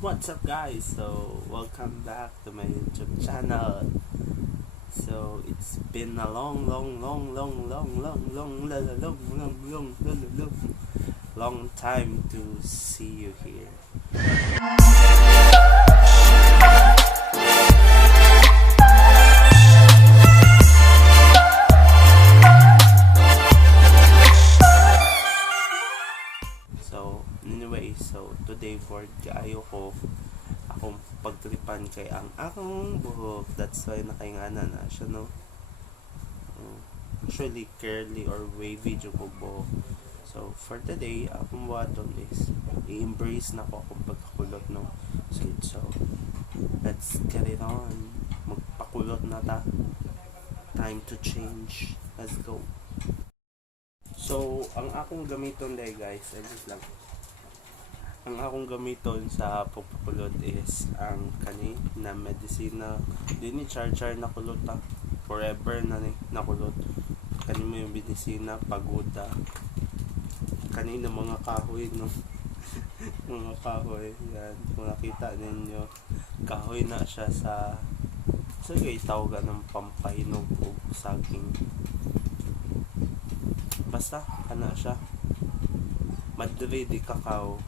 What's up guys? So welcome back to my YouTube channel. So it's been a long time to see you here. So anyway, so today for kaayo ko akong pagtripan kay ang akong buhok. That's why nakaingana na siya, no? Actually curly or wavy yung buhok. So for today, akong waton is i-embrace na ko akong pagkakulot, no? So let's get it on. Magpakulot na ta. Time to change. Let's go. So, ang akong gamiton day guys, lang. Ang akong gamiton sa pagpakulot is ang kani na medisina. Di ni char na kulot ta. Forever na ni nakulot. Kani mo yung medisina, pagoda. Kani na mga kahoy, no? Mga kahoy. Yan. Kung nakita ninyo, kahoy na siya sa tawagan ng pampahinog o saging. Basta, kana siya. Madrid di cacao.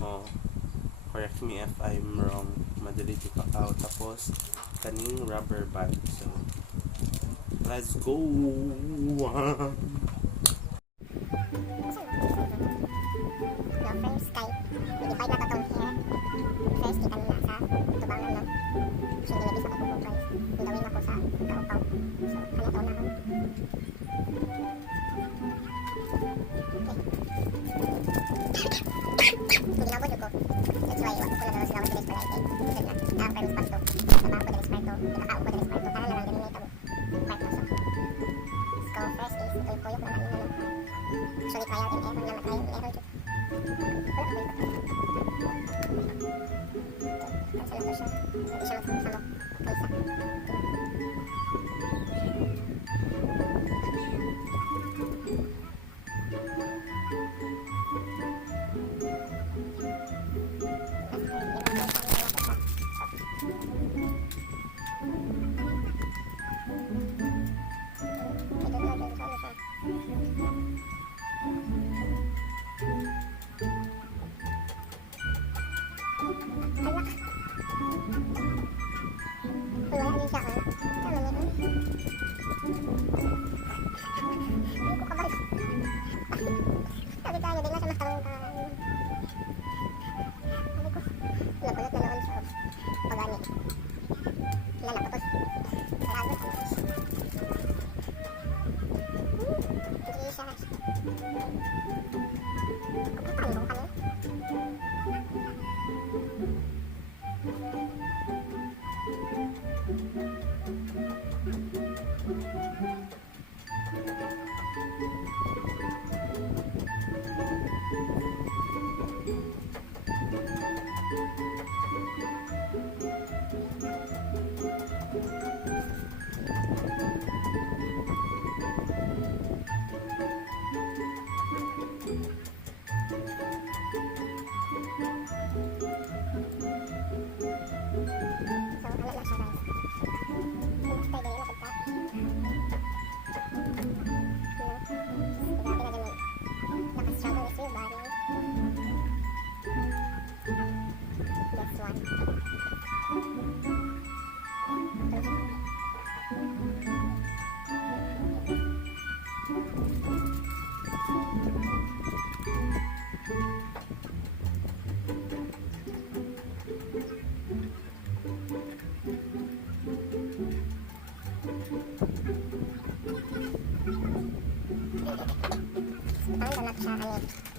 Oh, correct me if I'm wrong. Madrid di cacao. Tapos, kaning rubber band. So, let's go! First kay i-divide na to here. First kita nila sa tubangan na. So dinibis na ako guys. Gawin ako sa kaupaw. So kanya to na ako. Ginabot ko. That's why wako ko na lang sila sa display kay. Na permis pasto. Sa ba ko din experto. Nakao ko din experto para lang ganun ito. Part so. So first is ito na nila. So trial and error na trial and error.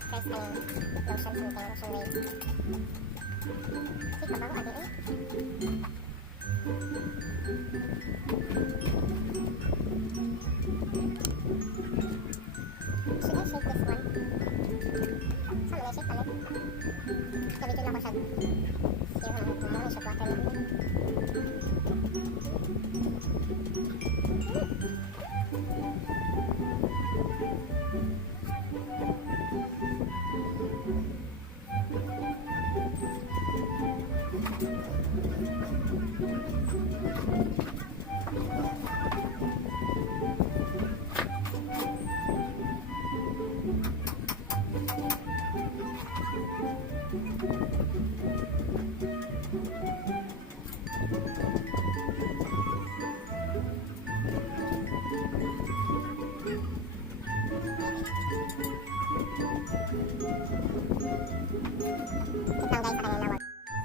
First time lotion something, lotion wave. Si kabago ade eh. Should I shake this one? Saan mo shake ulit? Gamitin lang ko siya. Sige mo naman, kumuha siya water lang.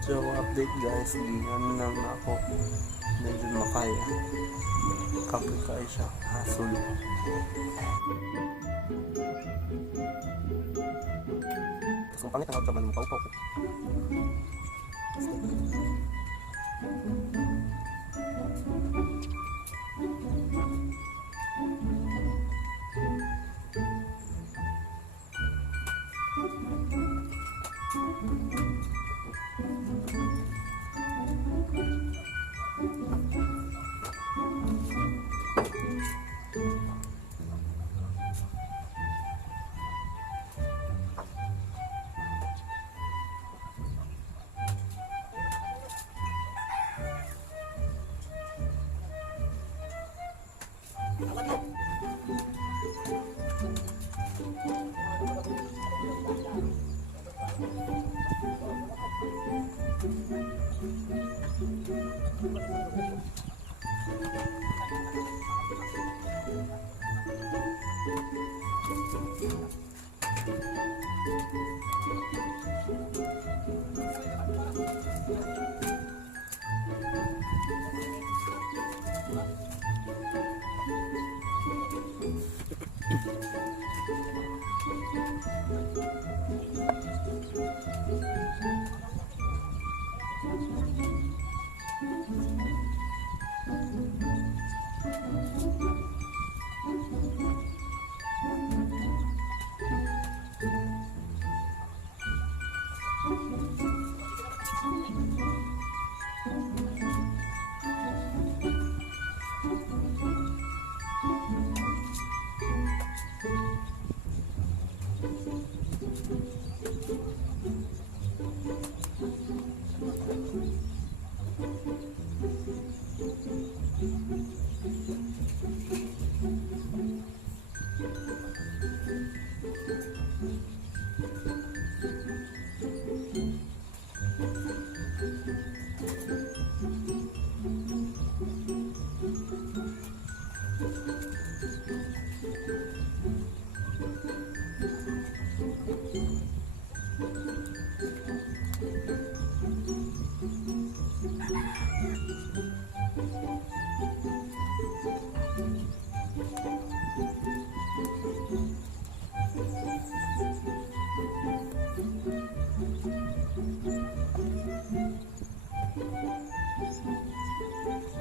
So update guys, gingan lang ako. Medyo makaya. Kapit kayo siya. Hasol. Kung pangit ang outcome, mo paupaw ko.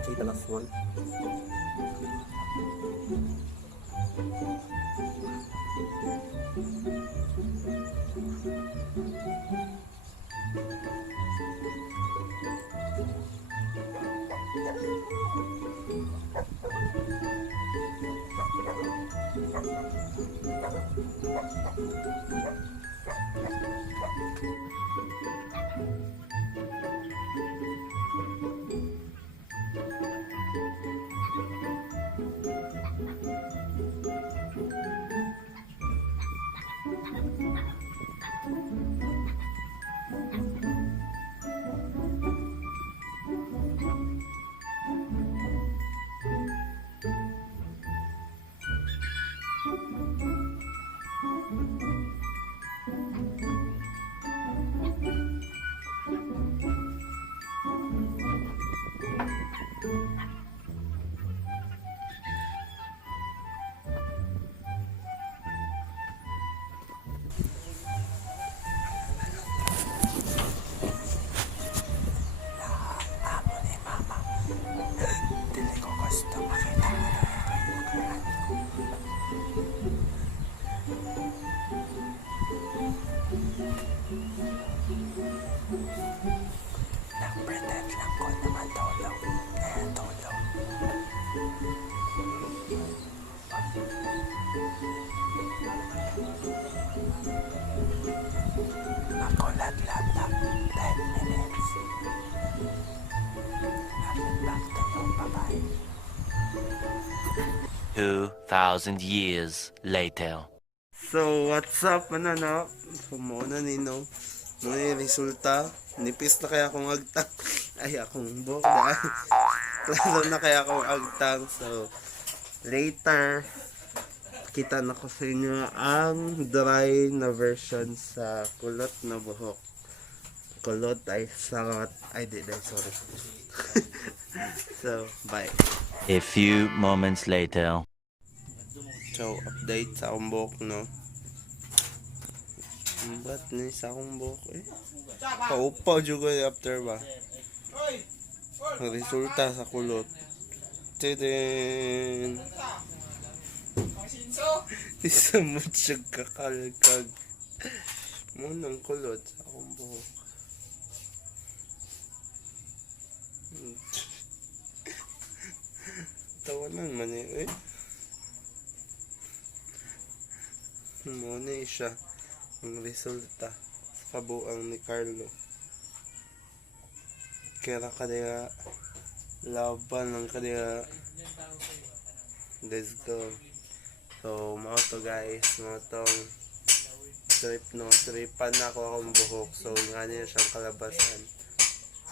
Okay, the last one. Nag-pretend lang ko na matulog. Kaya tulog. Makulat laptop. 10 minutes. Lapit back to you. Bye-bye. 2,000 years later. So, what's up, ano, no? Sumuna ni, no? May resulta. Nipis na kaya akong agtang. Ay, akong buhok na. Lalo na kaya akong agtang. So, later, kita na ko sa inyo ang dry na version sa kulot na buhok. Kulot ay sangat. Ay, sorry. So, bye. A few moments later. So, update sa akong buhok, no? Ba't na sa akong buhok, eh? Paupaw juga after ba? Ang resulta sa kulot. Tidin! Isa mo siya kakalkag. Munang kulot sa akong buhok. Tawanan man eh. Muna siya ang resulta sa kabuang ni Carlo. Kaya kadya laban ng kadya. Let's go. So, mga to guys, mga tong tripan na ako akong buhok. So, nga niya siyang kalabasan.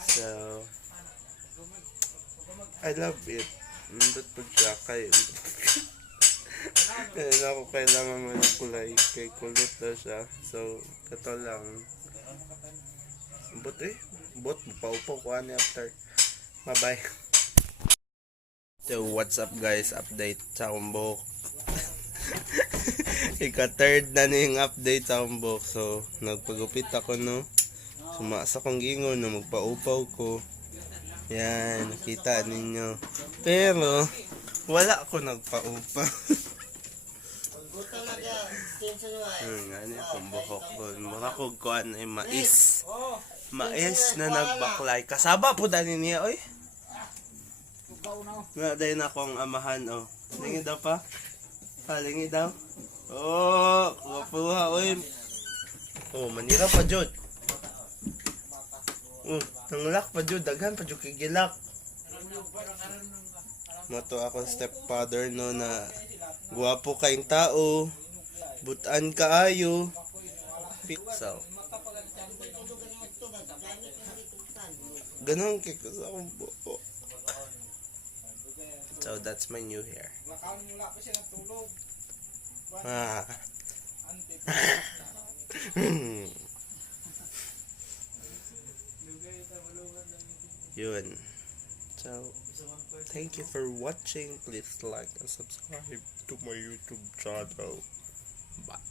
So, I love it. Nandot po siya kay ayun ako kailangan mo ng kulay kay kulot na siya. So, kato lang bot paupo ko ani after. Bye bye. So, what's up guys, update sa akong buhok. Ika-third na yung update sa akong buhok. So, nagpagupit ako, no. Sumasa kong gingon na magpaupaw ko. Yan, nakita ninyo. Pero, wala ako nagpaupaw. Nga niya kung buhok ko. Mura ko kuhan ay mais. Mais na nagbaklay. Kasaba po dali niya, oy. Nga dahil na akong amahan, oh. Lingi daw pa? Lingi daw? Oh, kapuha, oy. Oh, manira pa, Jod. Nanglak pa, Jod. Daghan pa, Jod, kigilak. Mato ako stepfather, no, na guwapo kayong tao. Butan kaayo. So, ganun kiko sa akong buhok. So, that's my new hair. Yun. So, thank you for watching. Please like and subscribe to my YouTube channel. Bye.